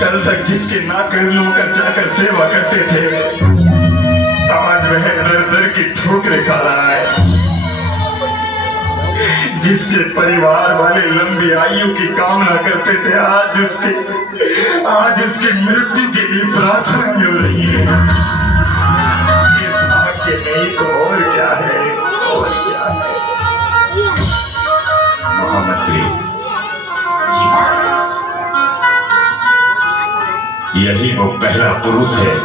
कल तक जिसके नाकर्णों कर जाकर सेवा करते थे, आज वह दर दर की ठोकरें खा रहा है। जिसके परिवार वाले लंबी आयु की कामना करते थे, आज उसकी मृत्यु के लिए प्रार्थना हो रही है। इस भाग्य नहीं तो और क्या है, और क्या है। महामंत्री जी महाराज, यही वो पहला पुरुष है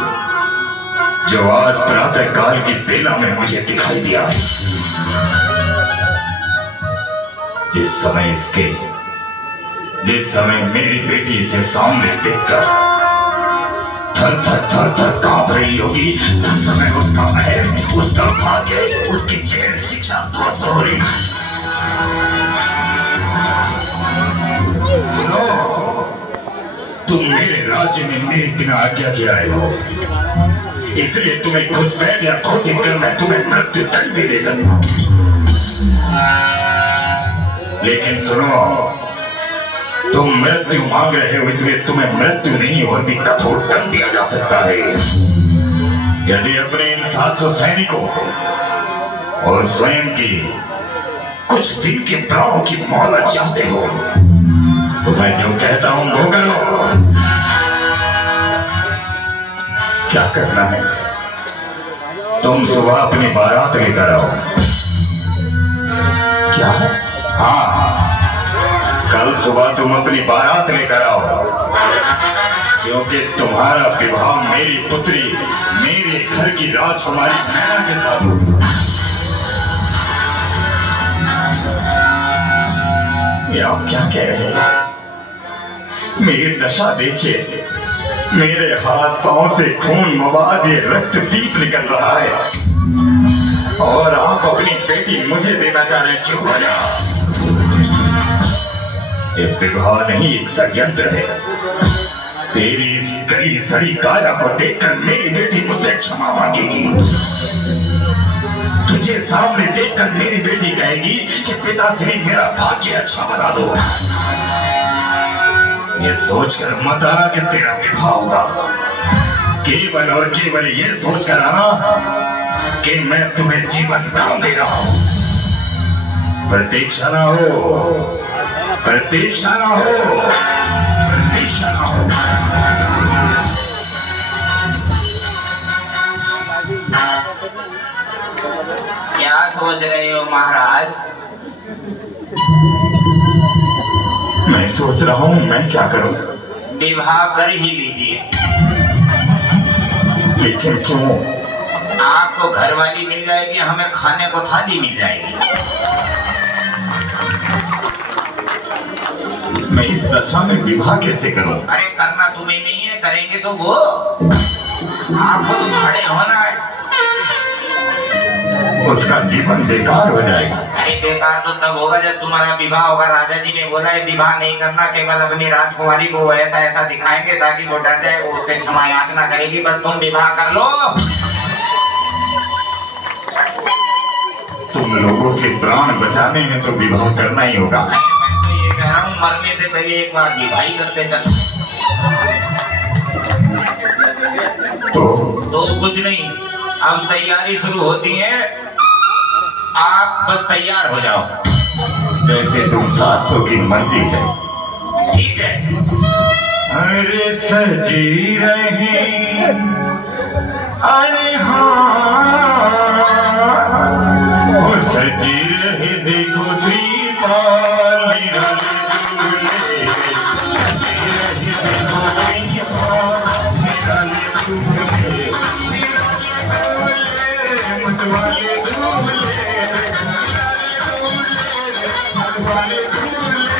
जो आज प्रातः काल की बेला में मुझे दिखाई दिया है। जिस समय मेरी बेटी इसे सामने देखकर थर थर कांप रही होगी, उस समय उसका महल, उसका भाग्य, उसकी जेल शिक्षा ध्वस्त हो रही। सुनो, तुम मेरे राज्य में मेरे बिना आज्ञा के आए हो, इसलिए तुम्हें घुसपैठ या घोषित कर मैं तुम्हें मृत्यु दंड भी दे सकूं। लेकिन सुनो, तुम मृत्यु मांग रहे हो, इसलिए तुम्हें मृत्यु नहीं और भी कठोर दंड दिया जा सकता है। यदि अपने इन 700 सैनिकों और स्वयं की कुछ दिन के प्राणों की मोहलत चाहते हो तो मैं जो कहता हूं वो करो। क्या करना है? तुम सुबह अपनी बारात लेकर आओ। क्या? हाँ, कल सुबह तुम अपनी बारात लेकर आओ, क्योंकि तुम्हारा विवाह मेरी पुत्री, मेरे घर की राजकुमारी नैना के साथ होगा। ये आप क्या कह रहे हैं? मेरी दशा देखिए, मेरे हाथ पांव से खून मवाद, ये रक्त पीप निकल रहा है, और आप अपनी बेटी मुझे देना चाह रहे हैं। चुप हो जाओ। ये विवाह नहीं, एक षड्यंत्र है। तेरी इस गली सड़ी काया को देखकर मेरी बेटी मुझसे क्षमा मांगेगी। तुझे सामने देखकर मेरी बेटी कहेगी कि पिताश्री मेरा भाग्य अच्छा बना दो। ये सोचकर मत आना कि तेरा विवाह होगा। केवल और केवल ये सोचकर आना कि मैं तुम्हें जीवन दान दे रहा हूं। प्रतीक्षा ना हो, प्रतीक्षा ना हो, प्रतीक्षा ना हो। क्या सोच रहे हो महाराज? मैं सोच रहा हूं मैं क्या करूं। विवाह कर ही लीजिए। लेकिन क्यों? आपको घरवाली मिल जाएगी, हमें खाने को थाली मिल जाएगी। मैं इस दशा में विवाह कैसे करूं? अरे करना तुम्हें नहीं है, करेंगे तो वो। आपको तो खड़े होना है। उसका जीवन बेकार हो जाएगा। अरे बेकार तो तब होगा जब तुम्हारा विवाह होगा। राजा जी ने बोला है विवाह नहीं करना, केवल अपनी राजकुमारी को ऐसा ऐसा दिखाएंगे ताकि वो डर जाए, वो उससे क्षमा याचना करेगी। बस तुम विवाह कर लो। तुम लोगों के प्राण बचाने हैं तो विवाह करना ही होगा। मैं तो ये कह रहा हूँ, मरने से पहले एक बार विवाह ही करते चलो। तो कुछ नहीं, अब तैयारी शुरू होती है, आप बस तैयार हो जाओ। जैसे तुम 700 की मर्जी है। ठीक है। अरे सजी रहे, अरे हाँ, वो सजी रहे, देखो श्रीपाल निराले दूल्हे, सजी रहे, देखो श्रीपाल निराले दूल्हे, मुझवाले दूल्हे, मुझवाले दूल्हे,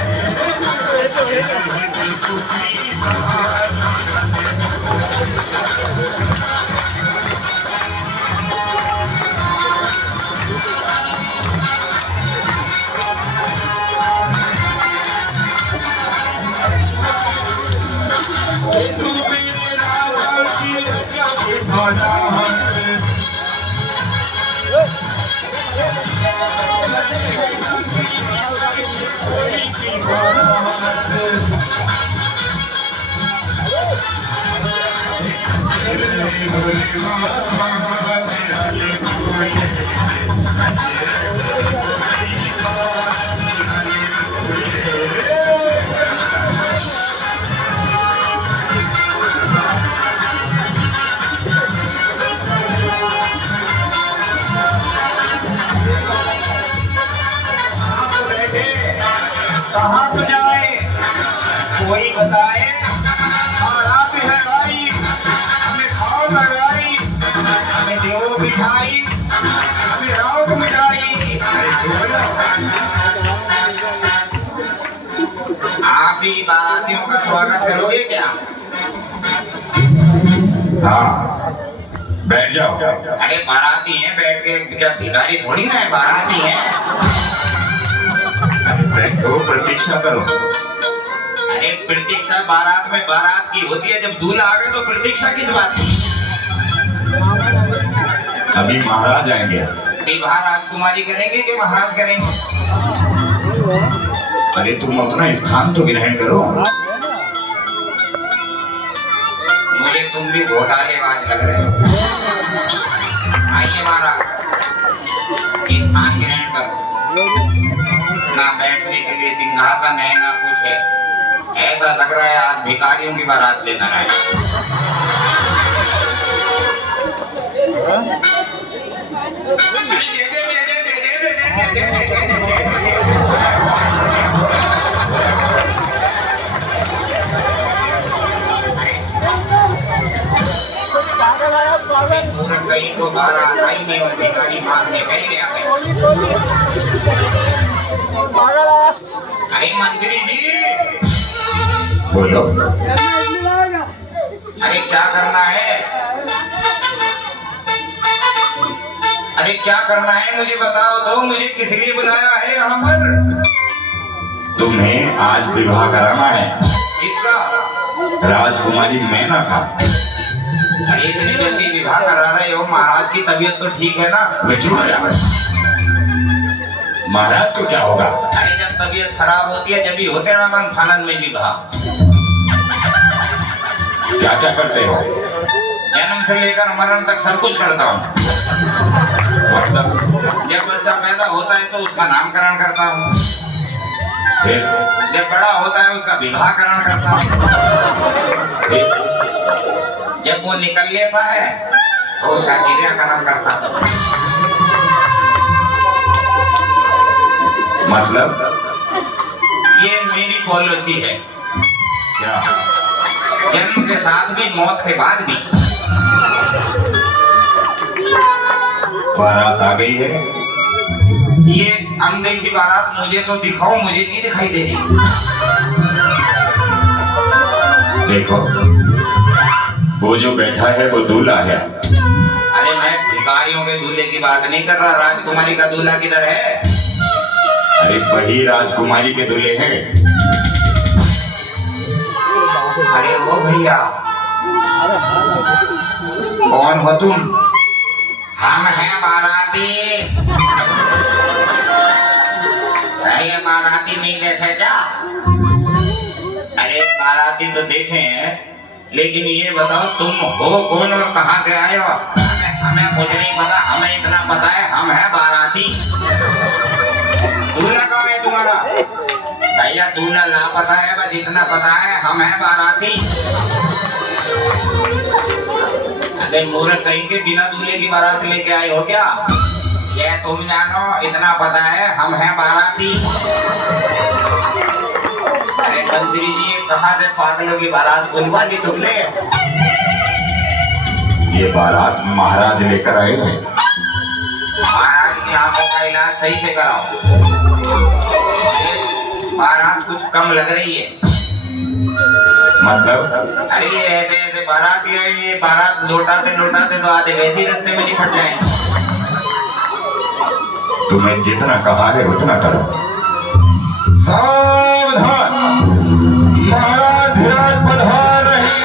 देखो श्रीपाल। कहाँ तो जाए कोई बताए। बारात है भाई, हमें खाओ लगाई, हमें देव मिठाई, हमें राव मिठाई। आप ही बारातियों का स्वागत करोगे क्या? हाँ, बैठ जाओ। अरे बाराती हैं, बैठ के क्या भिखारी थोड़ी ना है, बाराती हैं। बैठो, प्रतीक्षा करो। अरे प्रतीक्षा बारात में बारात की होती है, जब दूल्हा आ गए तो प्रतीक्षा किस बात की? अभी महाराज आएंगे। विवाह राजकुमारी करेंगे कि महाराज करेंगे? अरे तुम अपना स्थान तो ग्रहण करो। मुझे तुम भी घोटालेबाज लग रहे हो। आइए महाराज, स्थान ग्रहण करो। ना बैठने के लिए सिंहासन है ना कुछ है। ऐसा लग रहा है आज भिखारियों की बारात लेकर आए। कहीं को बारात आई नहीं और भिखारी मांगने कहीं आ गए। अरे मंत्री जी, बोलो। अरे क्या करना है? अरे क्या करना है मुझे बताओ तो, मुझे किस लिए बुलाया है यहाँ पर? तुम्हें आज विवाह कराना है। किसका? राजकुमारी मैना का। अरे इतनी जल्दी विवाह करा रहे हो? महाराज की तबीयत तो ठीक है ना? महाराज को क्या होगा? अरे जब तबीयत खराब होती है जब भी होते हैं मन फानन में विवाह। क्या क्या करते हो? जन्म से लेकर मरण तक सब कुछ करता हूँ। मतलब? जब बच्चा पैदा होता है तो उसका नामकरण करता हूँ। फिर? जब बड़ा होता है उसका विवाहकरण करता हूँ। फिर? जब वो निकल लेता है तो उसका क्रियाकरण करता हूँ। मतलब? ये मेरी पॉलिसी है। क्या? जन्म के साथ भी मौत के बाद भी। बारात आ गई है। ये अनदेखी बारात मुझे तो दिखाओ, मुझे नहीं दिखाई दे रही। देखो, वो जो बैठा है वो दूल्हा है। अरे मैं भिखारियों के दूल्हे की बात नहीं कर रहा, राजकुमारी का दूल्हा किधर है? अरे वही राजकुमारी के दूल्हे हैं। अरे वो भैया, कौन हो तुम? हम हैं बाराती। अरे बाराती नहीं देखे क्या? अरे बाराती तो देखे हैं, लेकिन ये बताओ तुम हो कौन और कहाँ से आए हो? हमें कुछ नहीं पता, हमें इतना पता है हम हैं बाराती। दूल्हा कहाँ है तुम्हारा? भैया दूल्हा लापता है, बस इतना पता है हम हैं बाराती। अरे मूर्ख कहीं के बिना दूल्हे की बारात लेके आए हो क्या? ये तुम जानो, इतना पता है हम हैं बाराती। अरे मंत्री जी, कहाँ से पागलों की बारात बुलवा ली तुमने? ये बारात महाराज लेकर आए हैं। महाराज की आंखों का इलाज सही से कराओ। बारात कुछ कम लग रही है। मतलब? अरे ये ऐसे ऐसे बारात है, ये बारात लौटाते लौटाते तो आधे वैसे ही रास्ते में निपट जाएंगे। तुम्हें जितना कहा है उतना करो। सावधान, महाराज धीराज पधार रहे हैं।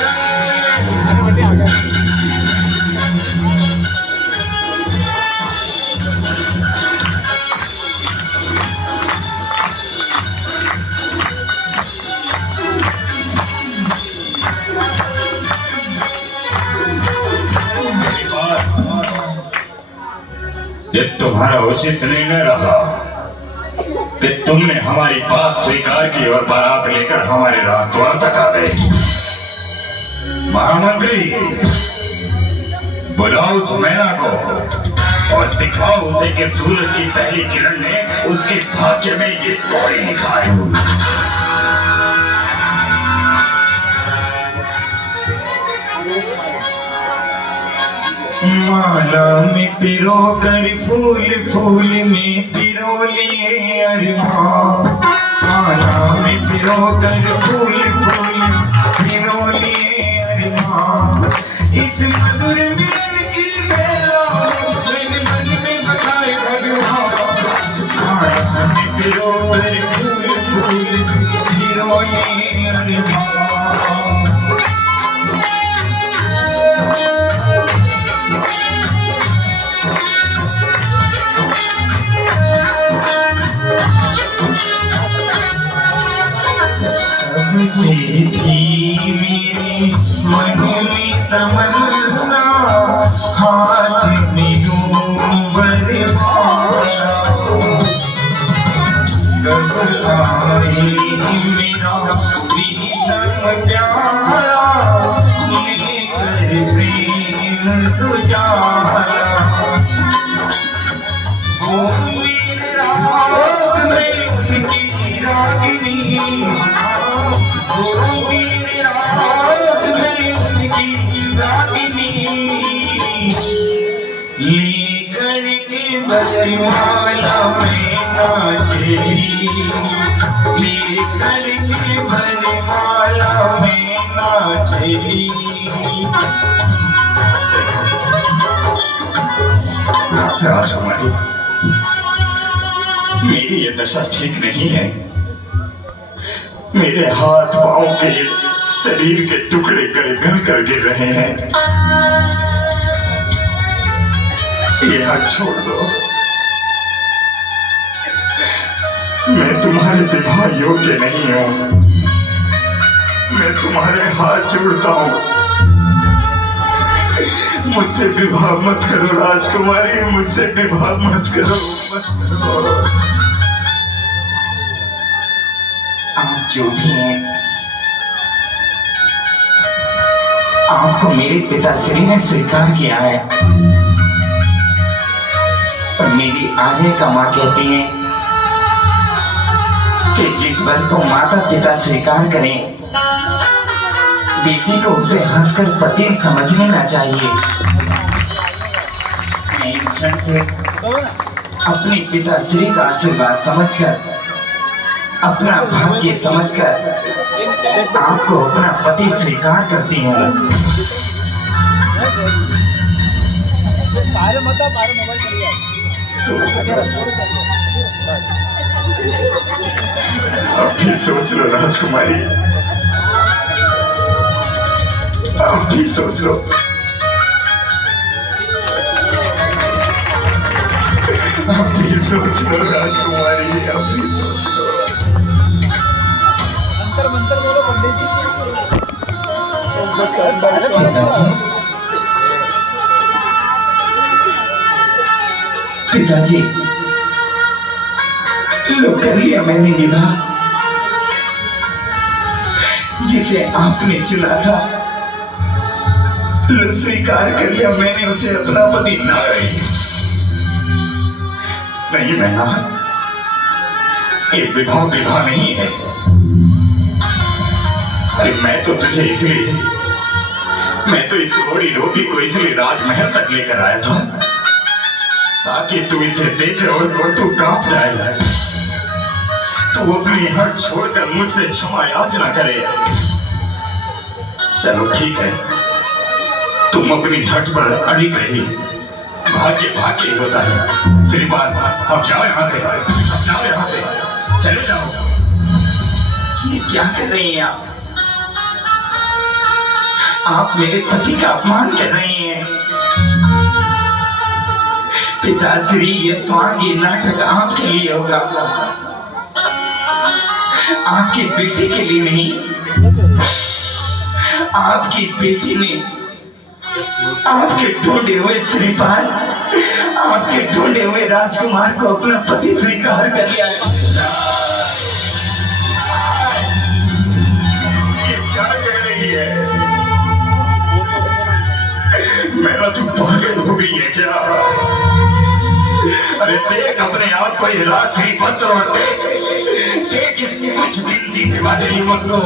ये तुम्हारा उचित निर्णय रहा कि तुमने हमारी बात स्वीकार की और बारात लेकर हमारे राजद्वार तक आ गए। महामंत्री, बुलाओ उस मैना को और दिखाओ उसे कि सूरज की पहली किरण ने उसके भाग्य में ये कौड़ी लिखा है। माला में पिरो कर फूल, फूल में पिरो लिए अरमान। माला में पिरो कर फूल, फूल पिरो लिए अरमान। इस मधुर मिलन की बेला मेरे मन में बसाए भगवान। माला में पिरो कर फूल, फूल पिरो लिए अरमान। से थी मेरे मन में तमन्ना, हाथ में वरमाला। कब आए मेरा प्रीतम प्यारा, लेकर प्रेम सुजाला। ओ मेरे राग में उनकी रागिनी, लेकर के बरमाला में नाचेली, लेकर के बरमाला में नाचेली। राजकुमारी, मेरी ये दशा ठीक नहीं है। मेरे हाथ पांव के शरीर के टुकड़े गल कर गिर रहे हैं। ये हाथ छोड़ दो। मैं तुम्हारे विवाह योग्य नहीं हूं। मैं तुम्हारे हाथ जोड़ता हूं, मुझसे विवाह मत करो राजकुमारी, मुझसे विवाह मत करो, मत करो। आप जो भी हैं, आपको मेरे पिताश्री ने स्वीकार किया है। और मेरी आर्य का माँ कहती है कि जिस वर को माता पिता स्वीकार करें, बेटी को उसे हंसकर पति समझ लेना चाहिए। मैं इस क्षण से अपने पिताश्री का आशीर्वाद समझकर, अपना भाग्य समझकर आपको अपना पति स्वीकार करती हूँ। अब भी सोच लो राजकुमारी, अब भी सोच लो। अब भी सोच लो राजकुमारी, अब भी सोच लो। मंत्र बोलो पंडित जी। पिताजी, लो कर लिया मैंने विवाह। जिसे आपने चुना था, लो स्वीकार कर लिया मैंने उसे अपना पति। नहीं मैना, ये विवाह नहीं है। अरे मैं तो तुझे इसलिए, मैं तो इस घोड़ी लोभी को इसलिए राजमहल तक लेकर आया था ताकि तू इसे देखे और तू कांप जाए। तू अपनी हट छोड़कर मुझसे क्षमा याचना करे। चलो ठीक है, तुम अपनी हट पर अड़िग रही। भाग्य भाग्य ही होता है। श्रीमान, अब जाओ यहाँ से, अब जाओ यहाँ से, चले जाओ। ये क्या कर रही हैं आप? आप मेरे पति का अपमान कर रही हैं। पिताश्री, ये स्वांग, ये नाटक आपके लिए होगा, आपकी बेटी के लिए नहीं। आपकी बेटी ने आपके ढूंढे हुए श्रीपाल आपके ढूंढे हुए राजकुमार को अपना पति स्वीकार कर लिया है। ये क्या कह रही है? मेरा तो पागल हो गई है क्या? अरे देख अपने आप को, ये राशि पत्र और देख इस कुछ दिन जीने वाले युवक को।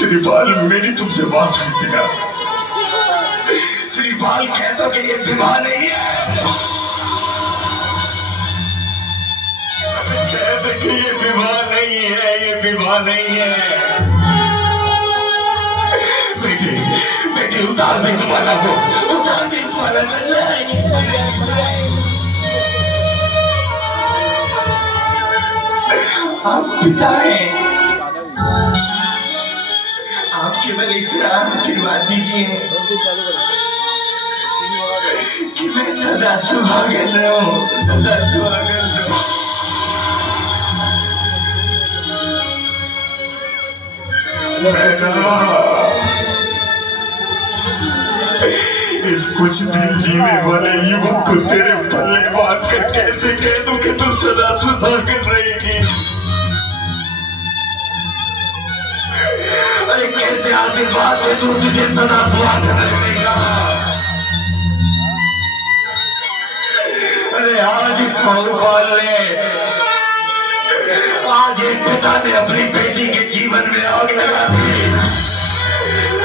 श्रीपाल, मेरी तुमसे बात हुई थी ना। श्रीपाल कह दो कि ये विवाह नहीं है। कह दो कि ये विवाह नहीं है, ये विवाह नहीं है। बेटे उतार दे इस माला को, उतार दे इस माला को। आप पिता हैं, आप केवल इसे आशीर्वाद दीजिए कि मैं सदा सुहागन रहूं, सदा सुहागन रहूं। इस कुछ दिन जीने वाले युवक को तेरे पल्ले बांध कर कैसे कह दूं कि तू सदा सुहागन रहेगी? अरे कैसे आशीर्वाद दे दूं तुझे सदा सुहागन रहेगा? अरे आज इस बहुपाल ने, आज एक पिता ने अपनी बेटी के जीवन में आग लगा दी।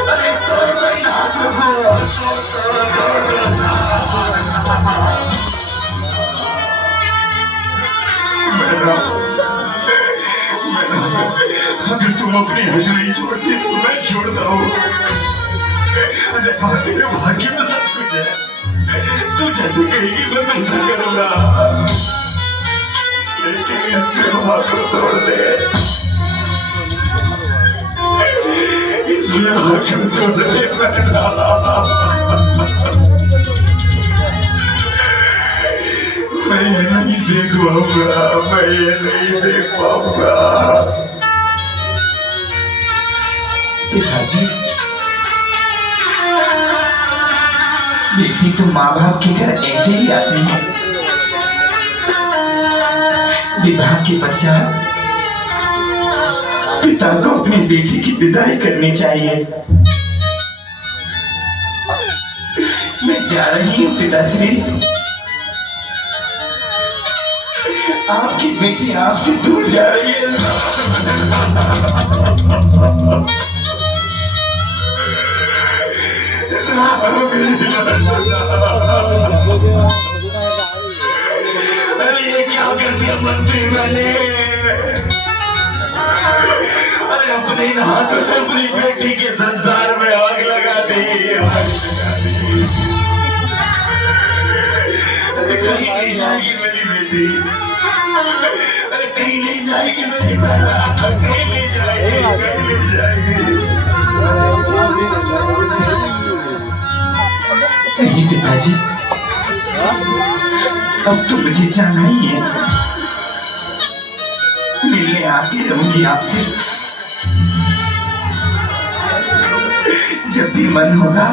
अरे तोड़ दो इन हाथों को, अगर तुम अपनी हजरी छोड़ती तो मैं छोड़ता हूँ। अरे तेरे भाग्य में सब कुछ है, तू जैसे कहेगी मैं वैसा करूंगा। लेकिन इस विवाह को तोड़ दे, इस विवाह को तोड़ दे। मैं ये नहीं देख पाऊंगा, मैं ये नहीं देख पाऊंगा। पिताजी, बेटी तो माँ बाप के घर ऐसे ही आती है। विवाह के पश्चात पिता को अपनी बेटी की विदाई करनी चाहिए। मैं जा रही हूँ पिताश्री, आपकी बेटी आपसे दूर जा रही है। अरे ये क्या कर दिया मंत्री मैंने? अरे अपने इन हाथों से अपनी बेटी के संसार में आग लगा दी। अरे कहीं नहीं जाएगी मेरी बेटी, अरे कहीं नहीं जाएगी मेरी बेटा, कहीं नहीं जाएगी, कहीं नहीं जाएगी। नहीं पिताजी, अब तो मुझे जाना ही है। मिलने आती रहूंगी आपसे, जब भी मन होगा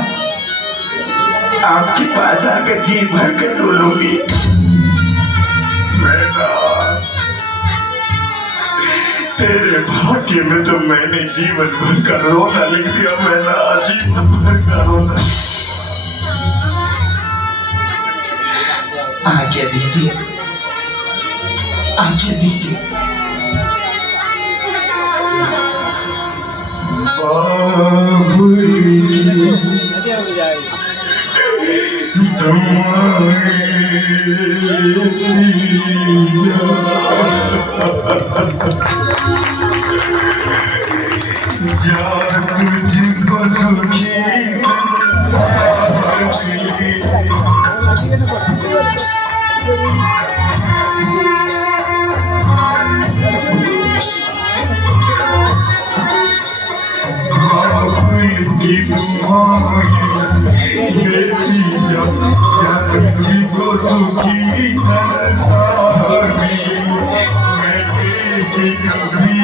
आपके पास आकर जी भर कर रो लूंगी। बेटा, तेरे भाग्य में तो मैंने जीवन भर का रोना लिख दिया। मैंने जीवन भर का रोना। आज्ञा दीजिए, आज्ञा दीजिए। बाबुरी जा तुझको सुखी कभी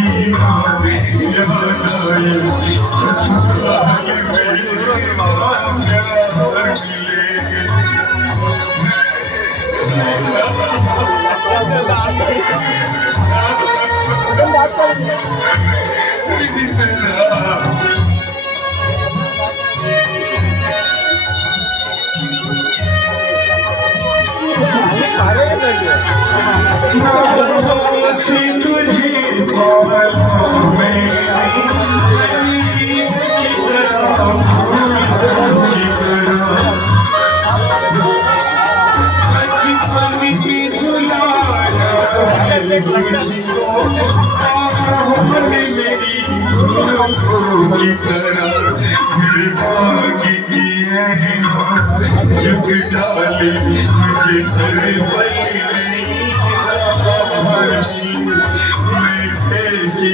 से तुझे बालों में बचपन की झुलाया मुझको हमने मेरी धुनों की तरह मेरे भाग्य की है जग डाले तुझे हर पल में मैं की